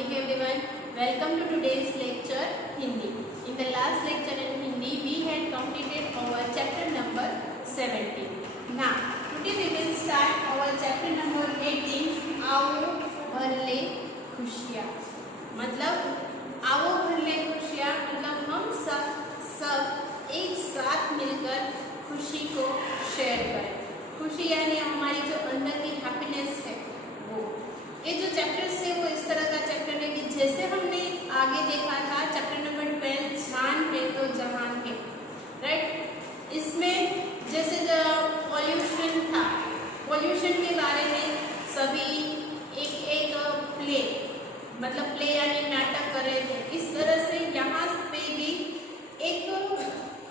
morning everyone. Welcome to today's lecture Hindi. In the last lecture in Hindi we had completed our chapter number 17. Now today we will start our chapter number 18. आओ भर ले खुशियाँ। मतलब आओ भर ले खुशियाँ मतलब हम सब एक साथ मिलकर खुशी को शेयर करें। खुशी यानी हमारी जो अंदर की हैप्पीनेस है वो। ये जो चैप्टर्स है वो इस तरह का चैप्टर है कि जैसे हमने आगे देखा था चैप्टर नंबर 12 जान है तो जहान है, राइट। इसमें जैसे जो पॉल्यूशन था, पॉल्यूशन के बारे में सभी एक प्ले मतलब प्ले यानी नाटक कर रहे थे। इस तरह से यहाँ पे भी एक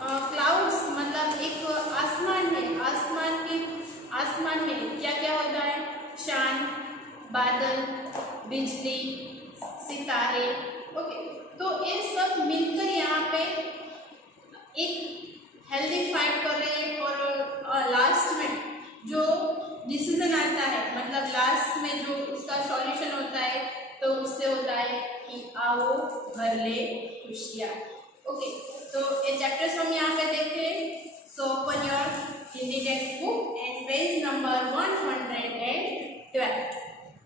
क्लाउड्स मतलब एक आसमान में क्या क्या होता है, चांद, बादल, बिजली, सितारे, ओके। तो ये सब मिलकर यहाँ पे एक हेल्दी फाइट कर रहे हैं और लास्ट में जो डिसीजन आता है मतलब लास्ट में जो उसका सॉल्यूशन होता है तो उससे होता है कि आओ भर ले खुशियाँ, ओके। तो ये चैप्टर्स हम यहाँ पे देखते हैं। So open your Hindi text book and page number 112।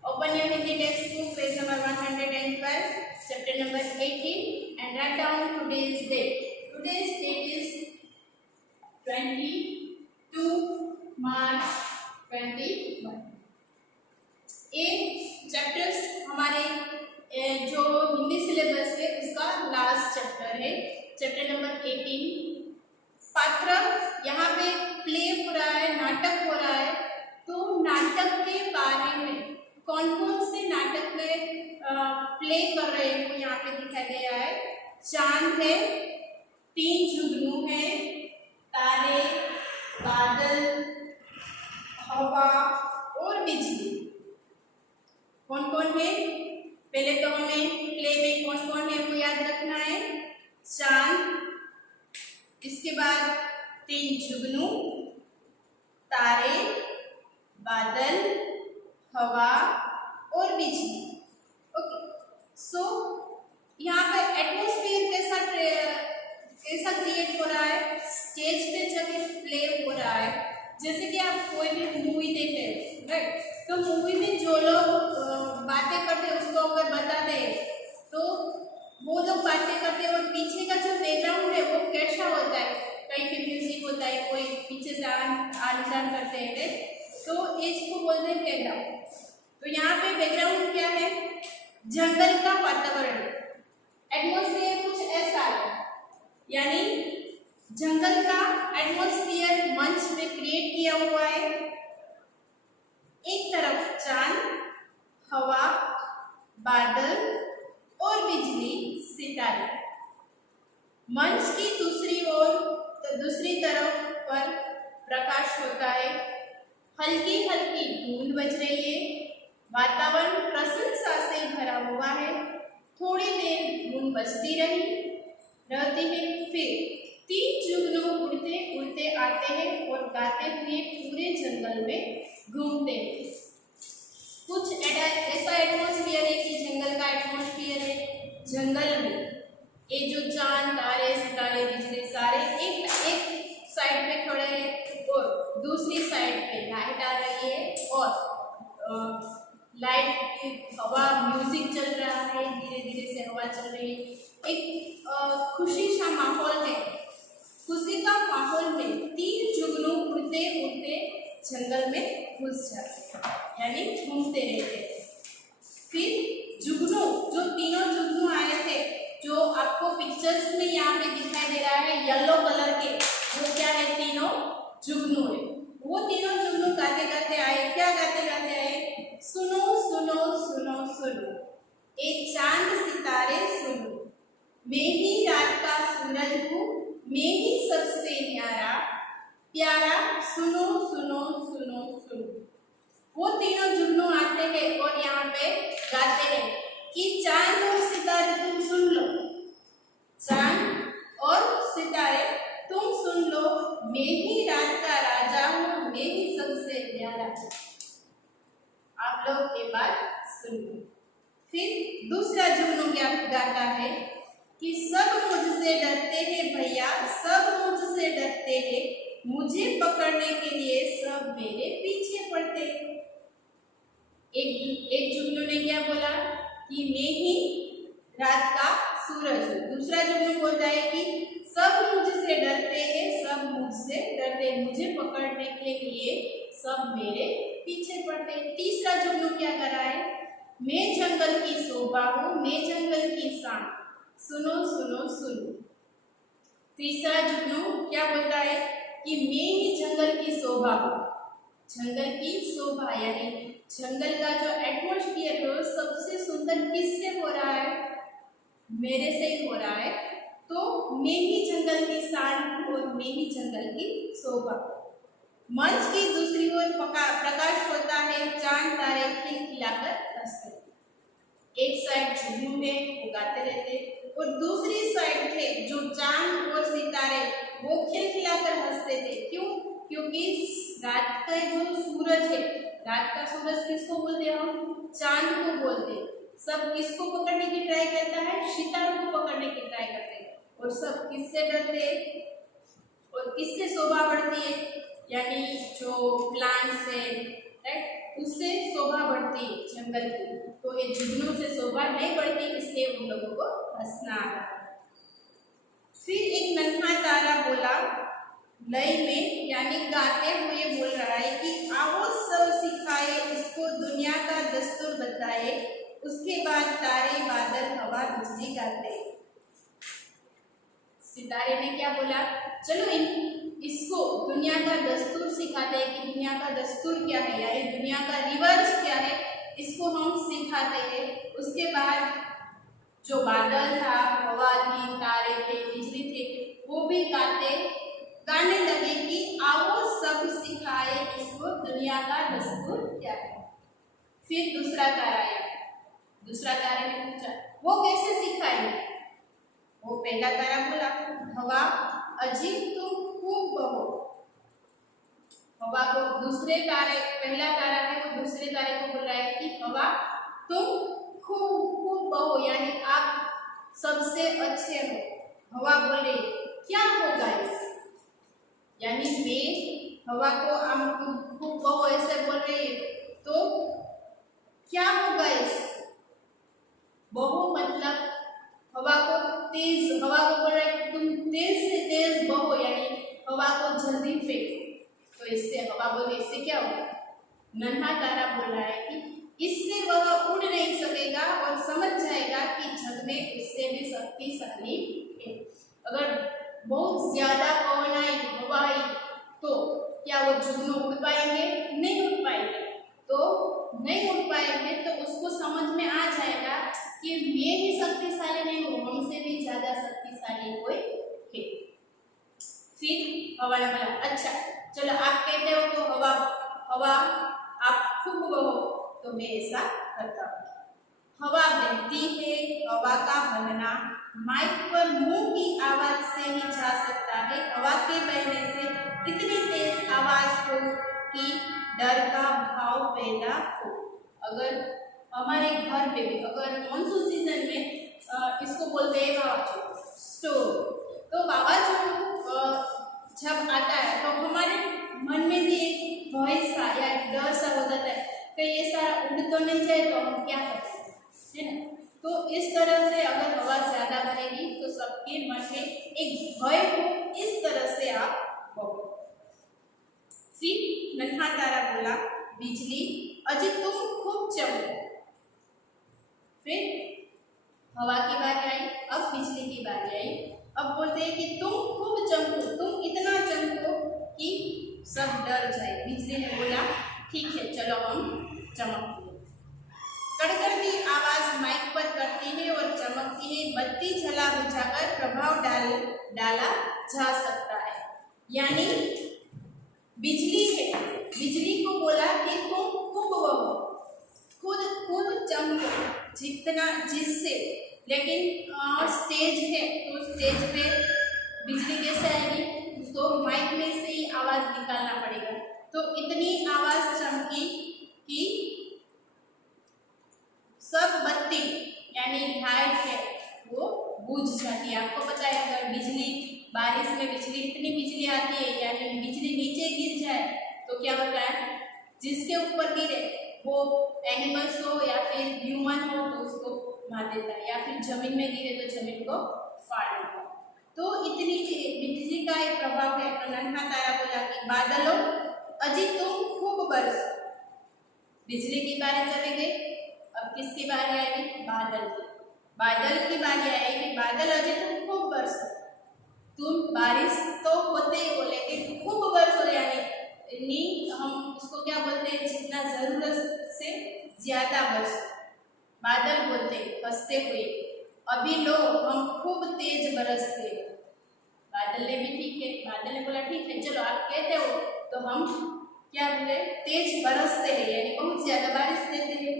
Open your Hindi textbook, page number 112, chapter number 18, and write down today's date. Today's date is 22 March 21. ये चैप्टर्स हमारे जो हिंदी सिलेबस है उसका लास्ट चैप्टर है, चैप्टर नंबर 18। पात्र यहाँ पे play हो रहा है, नाटक हो रहा है। तो नाटक के बारे में कौन कौन से नाटक में प्ले कर रहे हैं वो यहाँ पे दिखाया गया है। चांद है, 3 जुगनू है, तारे, बादल, हवा और बिजली। कौन कौन है? पहले तो हमें प्ले में कौन कौन है वो याद रखना है। चांद, इसके बाद 3 जुगनू, तारे, बादल, हवा और बिजली, ओके। सो यहाँ पे एटमॉस्फेयर कैसा क्रिएट हो रहा है, स्टेज पे जब प्ले हो रहा है। जैसे कि आप कोई भी मूवी देख रहे हो, राइट, तो मूवी में जो लोग बातें करते हैं उसको अगर बताते हैं तो वो लोग बातें करते हैं और पीछे का जो बैकग्राउंड है वो कैसा होता है, कहीं पे म्यूजिक होता है, कोई पीछे से आन जान करते हैं, तो इसको बोलते हैं बैकग्राउंड। तो यहाँ पे बैकग्राउंड क्या है? जंगल का वातावरण, एटमॉस्फेयर कुछ ऐसा है, यानी जंगल का एटमॉस्फेयर मंच में क्रिएट किया हुआ है। एक तरफ चांद, हवा, बादल और बिजली, सितारे। मंच की दूसरी तरफ पर प्रकाश होता है, हल्की हल्की धूल बज रही है, वातावरण प्रशंसा से भरा हुआ है। थोड़ी देर धूल बजती रहती है, फिर 3 जुगनू उड़ते उड़ते आते हैं और गाते हुए पूरे जंगल में घूमते हैं। कुछ ऐसा एटमॉस्फेयर है कि जंगल का एटमॉस्फेयर है। जंगल में ये जो चांद, तारे, सितारे, बिजली सारे एक साइड पे खड़े हैं और दूसरी साइड पे लाइट आ रही है और लाइट की हवा, म्यूजिक चल रहा है, धीरे धीरे से हवा चल रही है। एक खुशी सा माहौल है। खुशी का माहौल में 3 जुगनू उड़ते उड़ते जंगल में घुस जाते हैं, यानी घूमते रहते हैं। फिर जुगनू, जो तीनों जुगनू आए थे, जो आपको पिक्चर्स में यहाँ पे दिखाई दे रहा है येलो कलर के, वो क्या है? तीनों जुगनू है। वो तीनों जुगनू गाते गाते आए। क्या गाते गाते आए? सुनो सुनो सुनो सुनो, एक चांद सितारे सुनो, मैं ही रात का सूरज हूँ, मैं ही सबसे प्यारा, सुनो सुनो सुनो सुनो। वो तीनों जुगनू आते हैं और यहाँ पे गाते हैं कि चांद और सितारे तुम सुन लो, चांद और सितारे तुम सुन लो, मैं ही रात का राजा हूँ, मैं ही सबसे प्यारा। आप लोग ये बात सुन लो। फिर दूसरा जुगनू क्या गाता है कि सब मुझसे डरते हैं भैया, सब मुझसे डरते हैं, मुझे पकड़ने के लिए सब मेरे पीछे पड़ते हैं। एक जुगनू ने क्या बोला कि मैं ही रात का सूरज हूँ। दूसरा जुगनू बोलता है कि सब मुझसे डरते हैं, सब मुझसे डरते हैं, मुझे पकड़ने के लिए सब मेरे पीछे पड़ते हैं। तीसरा जुगनू क्या कर रहा है, मैं जंगल की शोभा हूँ, मैं जंगल की शान, सुनो सुनो सुनो। तीसरा जुगनू क्या बोलता है कि मैं ही जंगल की शोभा हूँ। जंगल की शोभा यानी जंगल का जो एटमॉस्फेयर है सबसे सुंदर किससे हो रहा है, मेरे से ही हो रहा है। तो मैं ही जंगल की शान हूँ और मैं ही जंगल की शोभा। मंच की दूसरी ओर प्रकाश होता है, चांद तारे खिलखिलाकर हंसते। एक साइड जुगनू है वो गाते रहते और दूसरी साइड थे जो चांद और सितारे वो खिलखिलाकर हंसते थे। क्यों? क्योंकि रात का जो सूरज है, रात का सूरज किसको बोलते हैं हम, चांद को बोलते हैं। सब किसको पकड़ने की ट्राई करता है, सितारों को पकड़ने की ट्राई करते हैं। और सब किससे डरते हैं और किससे शोभा बढ़ती है, यानी जो प्लांट्स है राइट, उससे शोभा बढ़ती है जंगल की। तो ये जुगनू से शोभा नहीं बढ़ती, इसलिए उन लोगों को हंसना आ रहा है। फिर एक नन्हा तारा बोला लय में, यानी गाते हुए बोल रहा है कि आओ सब सिखाए इसको दुनिया का दस्तूर बताए। उसके बाद तारे बादल हवा बिजली गाते। सितारे ने क्या बोला, चलो इसको दुनिया का दस्तूर सिखाते हैं कि दुनिया का दस्तूर क्या है, यानी दुनिया का रिवर्स क्या है, इसको हम सिखाते हैं। उसके बाद जो बादल था, हवा थी, तारे थे, बिजली थे, वो भी गाने लगे कि आओ सब सिखाए इसको दुनिया का दस्तूर क्या है। फिर दूसरा तारा आया, दूसरा तारे ने पूछा वो कैसे सिखाए। वो पहला तारा बोला हवा अजीब तुम खूब बहो। हवा को दूसरे तारे, पहला तारा है वो दूसरे तारे को बोल रहा है कि हवा तुम खूब खूब बहो, यानी आप सबसे अच्छे हो। हवा बोले क्या होगा इस, यानी मैं हवा को हम खूब बहो ऐसे बोल रही है, तो क्या होगा इस। बहो मतलब हवा को तेज, हवा को बोल रहा है तुम तेज से तेज बहो, यानी हवा को जल्दी फेंको। तो इससे हवा बोले इससे क्या होगा, नन्हा तारा बोल रहा है कि इससे वह उड़ नहीं सकेगा और समझ जाएगा कि जग में इससे भी शक्तिशाली है। अगर बहुत ज्यादा पवन आई, हवा आई, तो क्या वो जुगनू उड़ पाएंगे, नहीं उड़ पाएंगे। तो नहीं उड़ पाएंगे तो उसको समझ में आ जाएगा कि मैं ही शक्तिशाली नहीं हूँ, हमसे भी ज्यादा शक्तिशाली कोई है। फिर हवा ने बोला अच्छा चलो आप कहते हो तो हवा हवा आप खूब बहो, तो मैं ऐसा करता हूँ। हवा बहती है, हवा का बहना माइक पर मुंह की आवाज से ही जा सकता है। हवा के बहने से इतनी तेज आवाज हो कि डर का भाव पैदा हो। अगर हमारे घर पे भी अगर मानसून सीजन में इसको बोलते हैं वावाझोड़ू स्टोर, तो वावाझोड़ू जब आता है तो हमारे मन में भी एक भय सा या डर सा हो जाता है कि ये सारा उड़ तो नहीं जाए तो हम क्या करें, है ना। तो इस तरह से अगर हवा ज्यादा बनेगी तो सबके मन में एक भय हो, इस तरह से आप बोलो। फिर नन्हा तारा बोला बिजली अजी तुम खूब चमको। फिर हवा की बारी आई, अब बिजली की बारी आई। अब बोलते हैं कि तुम खूब चमको, तुम इतना चमको कि सब डर जाए। बिजली ने बोला ठीक है चलो हम चमकते हैं। कड़कड़ की आवाज माइक पर करती है और चमकती है। बत्ती जला बुझाकर प्रभाव डाला जा सकता है। यानी बिजली है, बिजली को बोला कि तुम खूब बहो, खुद चमको जितना जिससे, लेकिन स्टेज है तो स्टेज पे बिजली कैसे आएगी, उसको माइक में से ही आवाज निकालना पड़ेगा। तो इतनी आवाज चमकी कि सब बत्ती यानी लाइट है वो बुझ जाती है। आपको पता है अगर बिजली, बारिश में बिजली, इतनी बिजली आती है यानी बिजली नीचे गिर जाए तो क्या होता है, जिसके ऊपर गिरे वो एनिमल्स हो या फिर ह्यूमन हो तो उसको मार देता है, या फिर जमीन में गिरे तो जमीन को फाड़ देता है। तो इतनी बिजली का एक प्रभाव है। तो नन्हा तारा बोला कि बादलों अजी तुम खूब बरसो। बिजली की बारी चली गई, अब किसकी बारी आएगी, बादल की। बादल की बारी आएगी, बादल अजी तुम खूब बरसो। तुम बारिश तो होते ही हो लेकिन खूब बरसो यानी हम उसको क्या बोलते हैं, जितना जरूरत से ज्यादा बरसो। बादल बोलते हंसते हुए, अभी लो हम खूब तेज बरसते। बादल ने भी ठीक है, बादल ने बोला ठीक है चलो आप कहते हो तो हम क्या बोले, तेज बरसते हैं यानी बहुत ज्यादा बारिश देते हैं।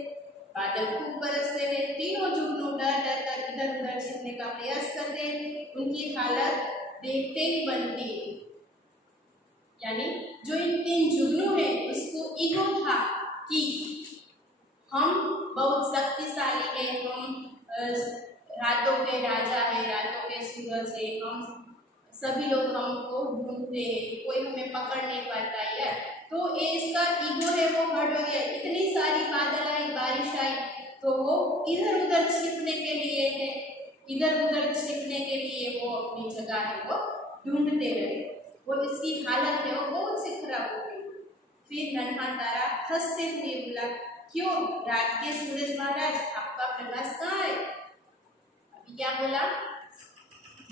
बादल खूब बरसते हैं। तीनों जुगनू डर डर कर इधर उधर छिपने का प्रयास करते हैं। उनकी हालत देखते ही बनती है। यानी जो इन तीन जुगनू है उसको ईगो था कि हम बहुत शक्तिशाली है, हम रातों के राजा है, रातों के सूरज है, हम सभी लोग हमको ढूंढते हैं, कोई हमें पकड़ नहीं पाता है। तो ये इसका ईगो है वो हट हो गया। इतनी सारी बादल आई, बारिश आई तो वो इधर उधर छिपने के लिए है, इधर उधर छिपने के लिए वो अपनी जगह है वो ढूंढते रहे। और इसकी हालत है वो बहुत सी खराब हो गई। फिर नन्हा तारा हंसते हुए बोला, क्यों रात के सूरज महाराज आपका प्रकाश कहाँ है? अभी क्या बोला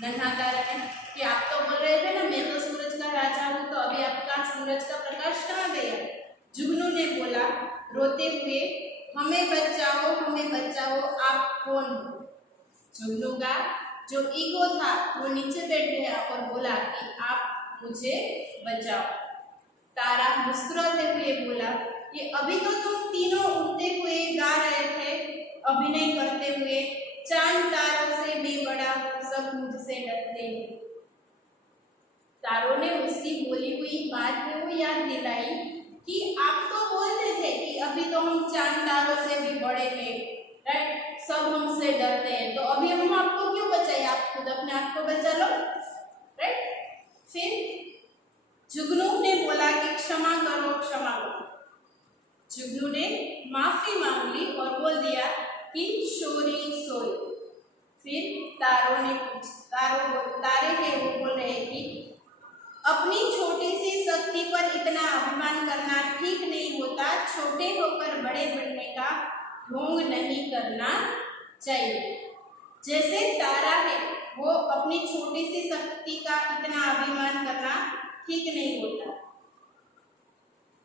नन्हा तारा ने कि आप तो बोल रहे थे ना मैं तो सूरज का राजा हूँ, तो अभी आपका सूरज का प्रकाश कहाँ गया? जुगनू ने बोला रोते हुए, हमें बचाओ, हमें बचाओ, आप कौन हो? जुगनू का जो ईगो था वो नीचे बैठ गया और बोला कि आप मुझे बचाओ। तारा मुस्कुराते हुए बोला, ये अभी तो तुम तीनों उड़ते हुए गा रहे थे, अभिनय करते हुए, चांद तारों से मैं बड़ा हूँ, सब मुझसे डरते हैं। तारों ने उसकी बोली हुई बात है वो याद दिलाई कि आप तो बोलते थे कि अभी तो हम चांद तारों से भी बड़े हैं, राइट, सब हमसे डरते हैं, तो अभी हम आपको क्यों बचाए? आप खुद अपने आप को बचा लो, राइट। फिर जुगनू ने बोला कि क्षमा करो, क्षमा करो। जुगनू ने माफी मांग ली और बोल दिया कि सॉरी सॉरी। फिर तारे हैं वो बोल रहे हैं कि अपनी छोटी सी शक्ति पर इतना अभिमान करना ठीक नहीं होता, छोटे होकर बड़े बनने का ढोंग नहीं करना चाहिए। जैसे तारा है वो अपनी छोटी सी शक्ति का इतना अभिमान करना ठीक नहीं होता।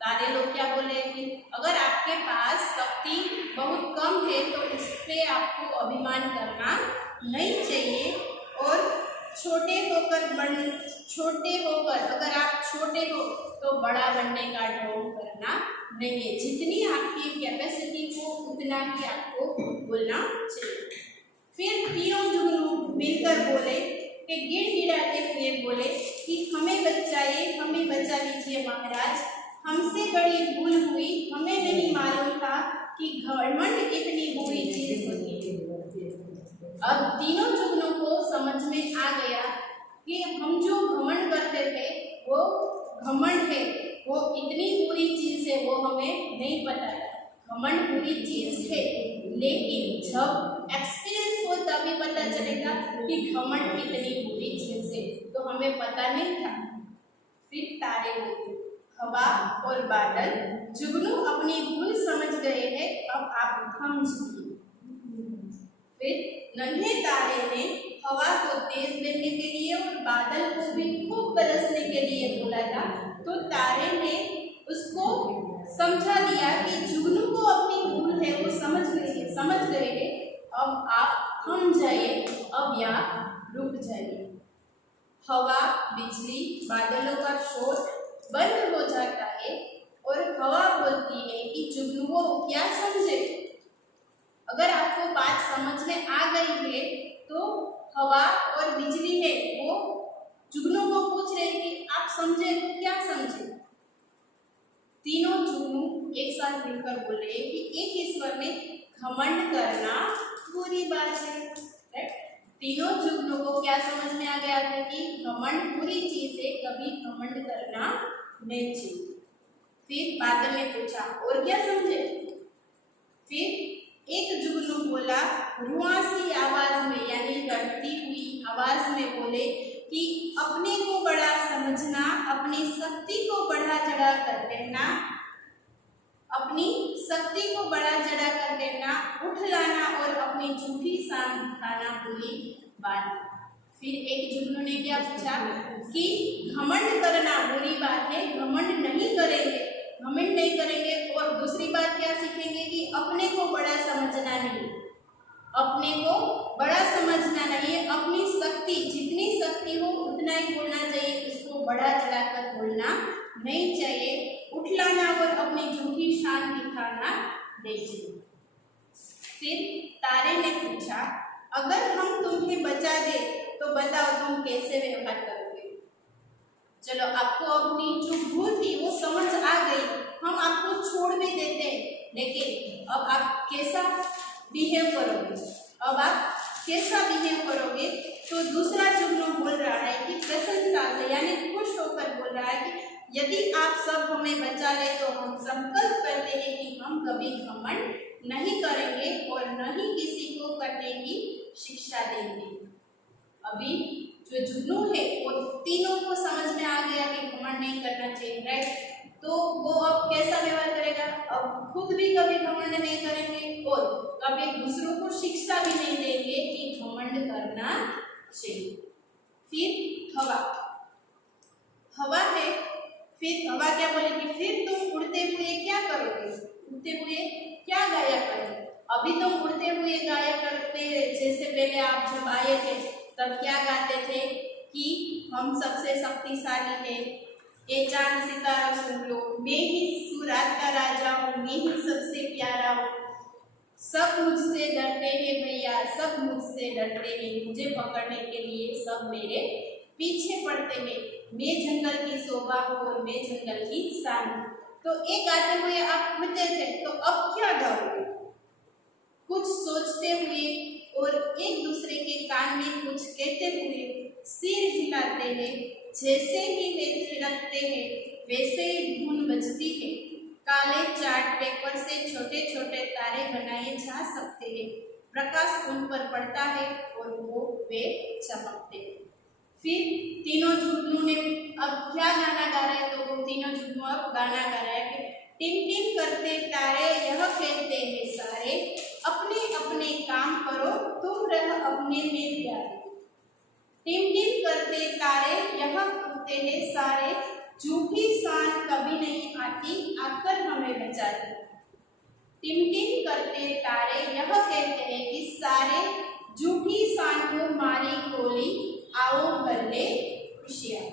तारे लोग क्या बोले कि अगर आपके पास शक्ति बहुत कम है तो उस पर आपको अभिमान करना नहीं चाहिए, और छोटे होकर अगर आप छोटे हो तो बड़ा बनने का ढोंग करना नहीं है। जितनी आपकी कैपेसिटी हो उतना ही आपको बोलना चाहिए। फिर तीनों जुगनू मिलकर बोले कि गिड़गिड़ाते हुए बोले कि हमें बचाइए, हमें बचा लीजिए महाराज, हमसे बड़ी भूल हुई, हमें नहीं मालूम था कि घमंड इतनी बुरी चीज होती है। अब तीनों जुगनू को समझ में आ गया कि हम जो घमंड करते थे वो घमंड है, वो इतनी बुरी चीज है वो हमें नहीं पता है। घमंड बुरी चीज है, लेकिन जब एक्सपीरियंस हो तभी पता चलेगा कि घमंड कितनी बुरी चीज है, तो हमें पता नहीं था। फिर तारे बोले, हवा और बादल, जुगनू अपनी भूल समझ गए हैं, अब आप थम जाइए। फिर नन्हे तारे ने हवा को तेज करने के लिए और बादल को भी खूब बरसने के लिए बोला था, तो तारे ने उसको समझा दिया कि जुगनू को अपनी भूल है वो समझ गए हैं, अब आप थम जाइए, अब यहाँ रुक जाइए। हवा, बिजली, बादलों का शोर बंद हो जाता है और हवा बोलती है कि जुगनुओं क्या समझे। अगर आपको बात समझ में आ गई है तो हवा और बिजली है वो जुगनू को पूछ रहे कि आप समझे तो क्या समझे। तीनों जुगनू एक साथ मिलकर बोल रहे हैं कि एक ईश्वर ने घमंड करना बुरी बात है। राइट, तीनों जुगनों को क्या समझ में आ गया था कि घमंड बुरी चीज है, कभी घमंड करना नहीं चाहिए। फिर बादल ने पूछा और क्या समझे? फिर एक जुगनू बोला रुआसी आवाज में, यानी रटती हुई आवाज में बोले कि अपने को बड़ा समझना, अपनी शक्ति को बढ़ा चढ़ा कर कहना, अपनी शक्ति को बढ़ा चढ़ा कर कहना, उठ लाना और अपनी झूठी शान दिखाना बुरी बात। फिर एक जुगनू ने क्या पूछा कि घमंड करना बुरी बात है, घमंड नहीं करेंगे, घमंड नहीं करेंगे। और दूसरी बात क्या सीखेंगे कि अपने को बड़ा समझना नहीं, अपने को बड़ा समझना नहीं है, अपनी शक्ति, जितनी शक्ति हो उतना ही बोलना चाहिए, उसको बढ़ा चढ़ाकर बोलना नहीं चाहिए, उठलाना और अपनी झूठी शान दिखाना नहीं चाहिए। फिर तारे ने पूछा अगर हम तुम्हें बचा दे तो बताओ तुम कैसे व्यवहार करोगे? चलो, आपको अपनी जो भूल थी वो समझ आ गई, हम आपको छोड़ भी देते हैं, लेकिन अब आप कैसा बिहेव करोगे? अब आप कैसा बिहेव करोगे? तो दूसरा जुगनू बोल रहा है कि प्रशंसा से, यानी खुश होकर बोल रहा है कि यदि आप सब हमें बचा ले तो हम संकल्प करते हैं कि हम कभी घमंड नहीं करेंगे और न ही किसी को करने की शिक्षा देंगे। अभी जो जुगनू है वो तीनों को समझ में आ गया कि घमंड नहीं करना चाहिए। राइट, तो वो अब कैसा व्यवहार करेगा? अब खुद भी कभी घमंड नहीं करेंगे और कभी दूसरों को शिक्षा भी नहीं देंगे कि घमंड करना चाहिए। फिर हवा है, फिर हवा क्या बोलेगी? फिर तुम उड़ते हुए क्या करोगे? उड़ते हुए क्या गाया करोगे? अभी तुम उड़ते हुए गाया करते, जैसे पहले आप जब आए थे तब क्या गाते थे कि हम सबसे शक्तिशाली है, ये चांद सितारा सुन लो, मैं ही सुरात का राजा हूँ, मैं ही सबसे प्यारा हूँ, सब मुझसे डरते हैं भैया, सब मुझसे डरते हैं, मुझे पकड़ने के लिए सब मेरे पीछे पड़ते हैं, मैं जंगल की शोभा हूँ और मैं जंगल की शान हूँ। तो एक गाते हुए आप उड़ते थे, तो अब क्या गाओगे? कुछ सोचते हुए और एक दूसरे के कान में कुछ कहते हुए सिर हिलाते हैं, जैसे ही वे थिरकते हैं वैसे ही धुन बजती है। काले चार्ट पेपर से छोटे छोटे तारे बनाए जा सकते हैं, प्रकाश उन पर पड़ता है और वो वे चमकते हैं। फिर तीनों जुगनू ने अब क्या गाना गा रहे हैं? तो वो तीनों जुगनू अब गाना गा रहे हैं। टिम टिम करते तारे यह कहते हैं सारे, अपने अपने काम करो तुम रह अपने में प्यारे। टिम टिम करते तारे यह कहते हैं सारे, झूठी शान कभी नहीं आती, आकर हमें बचाती। टिम टिम करते तारे यह कहते हैं कि सारे, झूठी शान को मारी गोली, आओ भर ले खुशियाँ।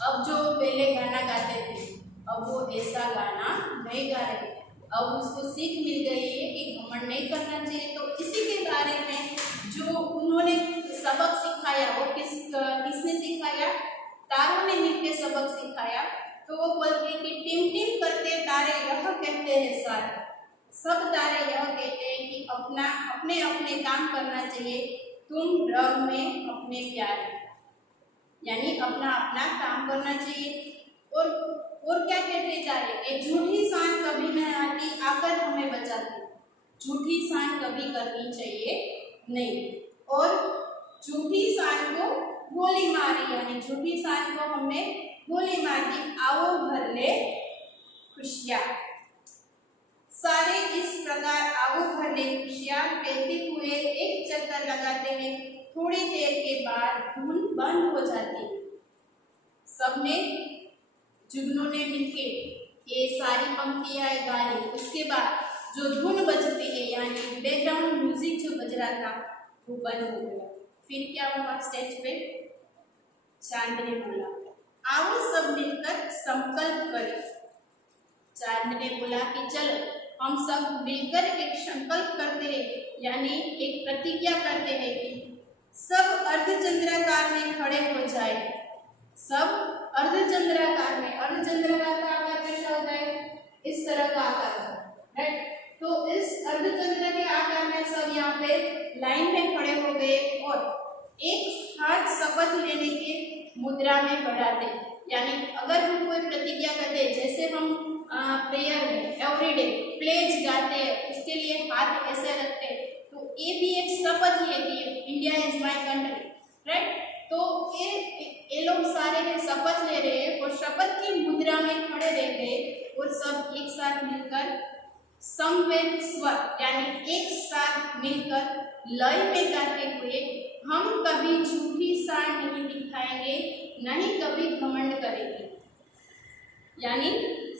अब जो पहले गाना गाते थे अब वो ऐसा गाना नहीं गा रहे, अब उसको सीख मिल गई है कि घमंड नहीं करना चाहिए। तो इसी के बारे में जो उन्होंने सबक सिखाया वो किसने सिखाया? तारों ने मिलकर सबक सिखाया। तो वो बोलते हैं कि टिम टिम करते तारे यह कहते हैं सारे, सब तारे यह कहते हैं कि अपने अपने काम करना चाहिए, तुम रह में अपने प्यारे, यानी अपना अपना काम करना चाहिए। और क्या कहते जा रहे? झूठी शान कभी न आती, आकर हमें बचाती। झूठी शान कभी करनी चाहिए नहीं, और झूठी शान को गोली मारी, यानी झूठी शान को हमने गोली मार दी, आओ भर ले खुशियाँ। सारे इस प्रकार आओ भर ले खुशियाँ कहते हुए एक चक्कर लगाते हैं, थोड़ी देर के बाद धुन बंद हो जाती। सबने जुगनू ने मिलके ये सारी पंक्तियाँ गाई। उसके बाद जो धुन बजती है यानी बैकग्राउंड म्यूजिक जो बज रहा था वो बंद हो गया। फिर क्या हुआ? स्टेज पे चांद ने बोला आओ सब मिलकर संकल्प करें। चांद ने बोला कि चलो हम सब मिलकर एक संकल्प करते हैं, यानी एक प्रतिज्ञा करते हैं कि सब अर्धचंद्राकार में खड़े हो जाए। सब अर्धचंद्राकार में, अर्धचंद्राकार का आकार कैसा होता है? इस तरह का आकार, राइट? तो इस अर्ध चंद्र के आकार में सब यहाँ पे लाइन में खड़े हो गए और एक हाथ शपथ लेने के मुद्रा में बढ़ाते, यानी अगर हम कोई प्रतिज्ञा करते हैं, जैसे हम प्रेयर में एवरीडे प्लेज गाते हैं, उसके लिए हाथ ऐसे रखते हैं, तो ये भी एक शपथ है कि India is my country, right. तो ये लोग सारे शपथ ले रहे हैं और शपथ की मुद्रा में खड़े रह गए और सब एक साथ मिलकर समवेत स्वर यानी एक साथ मिलकर लय में गाते हुए, हम कभी झूठी सार नहीं दिखाएंगे, नहीं कभी घमंड करेंगे। यानी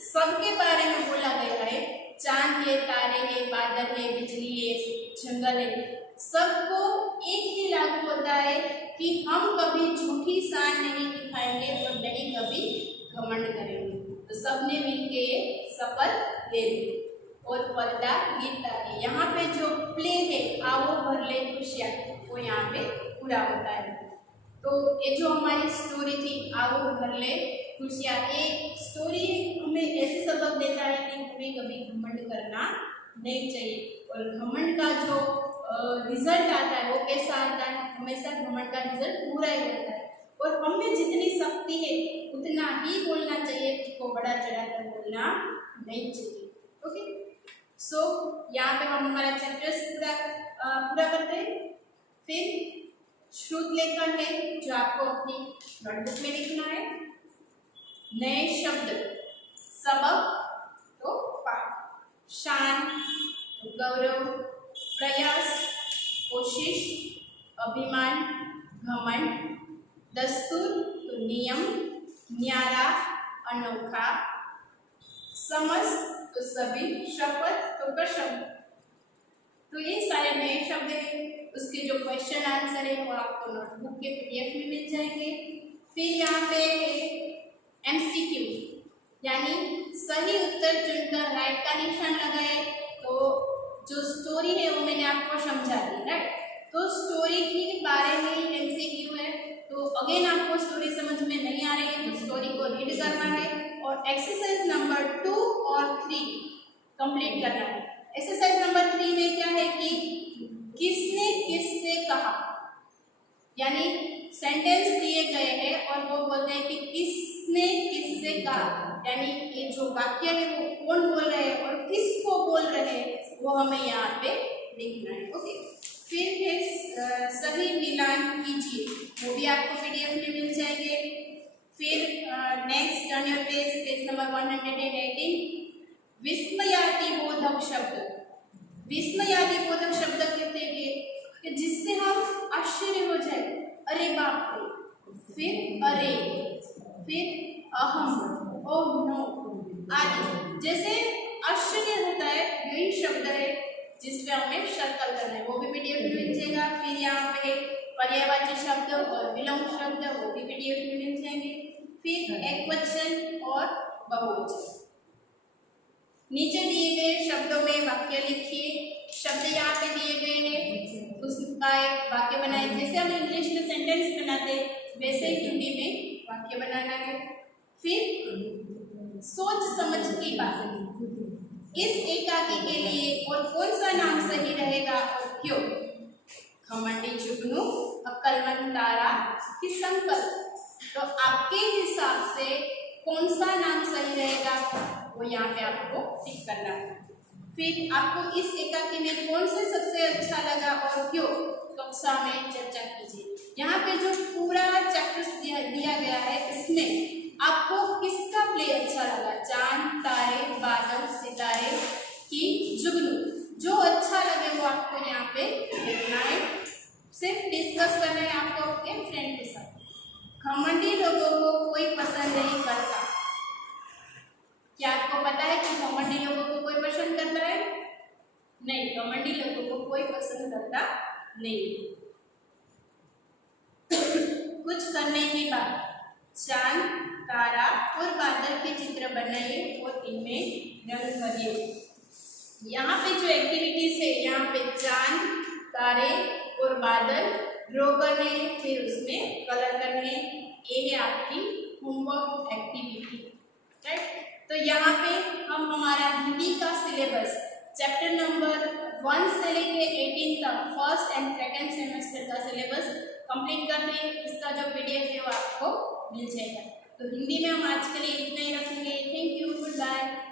सबके बारे में बोला गया है, चांद है, तारे है, बादल है, बिजली है, जंगल है, सबको एक ही लागू होता है कि हम कभी झूठी शान नहीं दिखाएंगे और नहीं कभी घमंड करेंगे। तो सबने मिलके शपथ ले ली और पर्दा गिरता है। यहाँ पे जो प्ले है आओ भर ले खुशियाँ, वो यहाँ पे पूरा होता है। तो ये जो हमारी स्टोरी थी आओ भर ले खुशियाँ, एक स्टोरी हमें ऐसे सबक देता है कि हमें कभी घमंड करना नहीं चाहिए और घमंड का जो रिजल्ट आता है वो कैसा आता है, हमेशा घमंड का रिजल्ट पूरा ही होता है और हमें जितनी शक्ति है उतना ही बोलना चाहिए, उसको बड़ा चढ़ाकर बोलना नहीं चाहिए। ओके, सो यहाँ पे हम हमारा चैप्टर्स पूरा करते हैं। फिर श्रुत लेखन है जो आपको अपनी नोटबुक में लिखना है। नए शब्द सबक तो पाठ, शान गौरव, प्रयास, कोशिश, अभिमान, घमंड, दस्तूर तो नियम, न्यारा अनोखा, समझ तो सभी, शपथ तो कसम। तो ये सारे नए शब्द हैं, उसके जो क्वेश्चन आंसर है वो आपको नोटबुक के पीडीएफ में मिल जाएंगे। फिर यहाँ पे एमसीक्यू यानी सही उत्तर चुनकर राइट का निशान लगाए। तो जो स्टोरी है वो मैंने आपको समझा दी, राइट। तो स्टोरी के बारे में एमसीक्यू है, तो अगेन आपको स्टोरी समझ में नहीं आ रही है तो स्टोरी को रीड करना है और एक्सरसाइज नंबर 2 और 3 कंप्लीट करना है। एक्सरसाइज नंबर 3 में क्या है कि किसने किससे कहा, यानी सेंटेंस दिए गए हैं और वो बोलते हैं कि किसने किससे कहा, यानी ये जो वाक्य है वो कौन बोल रहे हैं और किसको बोल रहे हैं वो हमें यहाँ पे लिखना है। ओके, फिर सभी मिलान कीजिए, वो भी आपको पीडीएफ में मिल जाएंगे। फिर next on your page number 118 विस्मयादि बोधक शब्द। विस्मयादि बोधक शब्द कहते हैं कि जिससे हम आश्चर्य हो जाए, अरे बाप रे, फिर अरे, फिर अहम, ओह नो आदि। जैसे आश्चर्य होता है यही शब्द है जिसपे हमें सर्कल करना है, वो भी पीडीएफ में मिल जाएगा। फिर यहाँ पे पर्यायवाची शब्द और विलोम शब्द वो भी पीडीएफ में मिल जाएंगे। फिर एकवचन और बहुवचन। नीचे दिए गए शब्दों में वाक्य लिखिए, शब्द यहाँ पे दिए गए हैं उसका एक वाक्य बनाए। जैसे हम इंग्लिश में सेंटेंस बनाते वैसे हिंदी में वाक्य बनाना है। फिर सोच समझ की बात, इस एकाकी के लिए और कौन सा नाम सही रहेगा और क्यों। घमंडी जुगनू, अक्लमंद तारा की संकल्प। तो आपके हिसाब से कौन सा नाम सही रहेगा वो यहाँ पे आपको टिक करना है। फिर आपको इस एकाकी में कौन से सबसे अच्छा लगा और क्यों, कक्षा में चर्चा कीजिए। यहाँ पे जो पूरा चैप्टर दिया गया है इसमें आपको किसका प्ले अच्छा लगा, चांद, तारे, बादल, सितारे की जुगनू, जो अच्छा लगे वो आपको यहाँ पे लिखना है। सिर्फ डिस्कस करना है आपको अपने फ्रेंड के साथ। घमंडी लोगों को कोई पसंद नहीं करता। क्या आपको पता है कि घमंडी लोगों को कोई पसंद करता है? नहीं, घमंडी लोगों को कोई पसंद करता नहीं। कुछ करने के बाद चांद, तारा और बादल के चित्र बनाइए और इनमें रंग भरिए। यहाँ पे जो एक्टिविटीज है, यहाँ पे चांद, तारे और बादल ड्रॉ करने हैं, फिर उसमें कलर करने हैं। ये है आपकी होमवर्क एक्टिविटी, राइट। तो यहाँ पे हम हमारा हिंदी का सिलेबस चैप्टर नंबर 1 से लेके 18 तक फर्स्ट एंड सेकंड सेमेस्टर का सिलेबस कंप्लीट करते हैं। इसका जो पीडीएफ है वो आपको मिल जाएगा। तो हिंदी में हम आज के लिए इतना ही रखेंगे। Thank you, good bye.